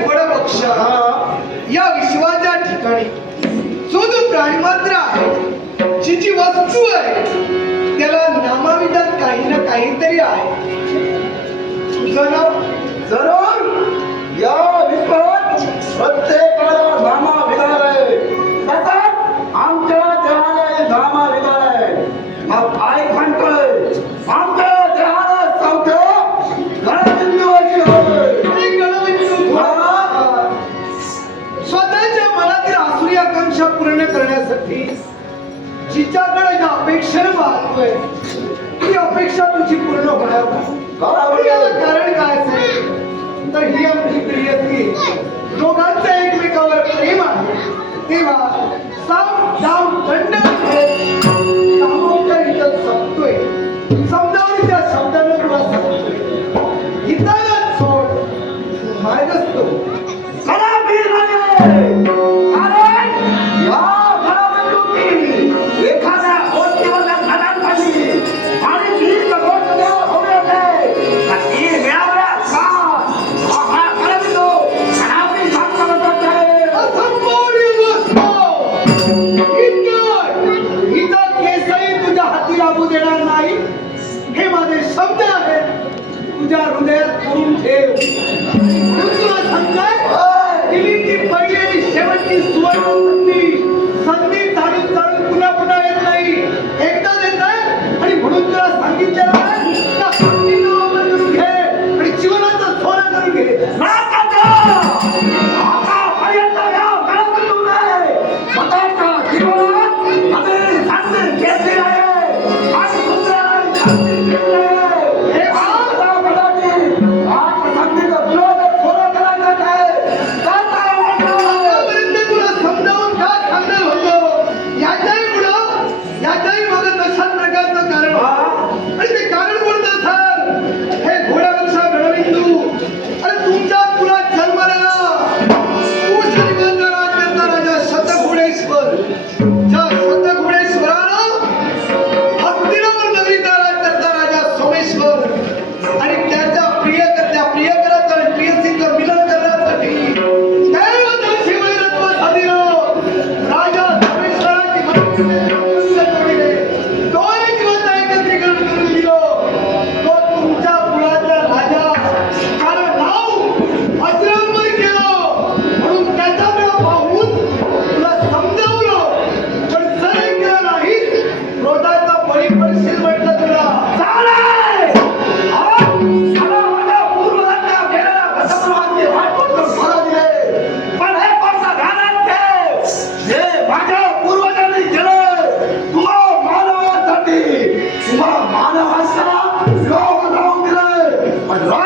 घोड पक्ष या विश्वाच्या ठिकाणी जो जो प्राणी मात्र आहे, जी वस्तू आहे, त्याला नामाविधात काही ना काहीतरी आहे. तुझं नाव जरूर या विश्वात प्रत्येकाला नामाविधान आहे. तसंच आमच्या देहालाही नामाविधान आहे. मग काय म्हणतोय? आमच्या देहाला सांगतो गणबिंदूची होय. स्वतःच्या मनातील आसुरी आकांक्षा पूर्ण करण्यासाठी जिच्याकडे ज्या अपेक्षेने पाहतोय ती अपेक्षा तुझी पूर्ण होणार नाही. कारण काय असेल तर ही आमची प्रियती, दोघांचं एकमेकावर प्रेम आहे. तेव्हा साम दाम दंड सामोपचार इथं संपतोय. समजावणीच्या शब्दानं तुला सांगतोय, हिताला सोड मार्ग असतो. एखाद्या गोष्टीवरल्या घरांपाशी आणि ती गोष्ट देवा होऊ दे. ती मिळावल्या तुझ्या हाती लागू देणार नाही. हे माझे शब्द आहेत, तुझ्या हृदयात करून ठेव. तुला सांगताय दिली ती पहिली आणि शेवटची सुवर्ण संधी चालून चालून पुन्हा पुन्हा येत नाही. एकदाच येत आहे आणि म्हणून तुला सांगितलेलं आहे त्या संधीनं वापर करून घे आणि जीवनाचं सोनं करून घे. मानवाचा योग लावून दिलाय.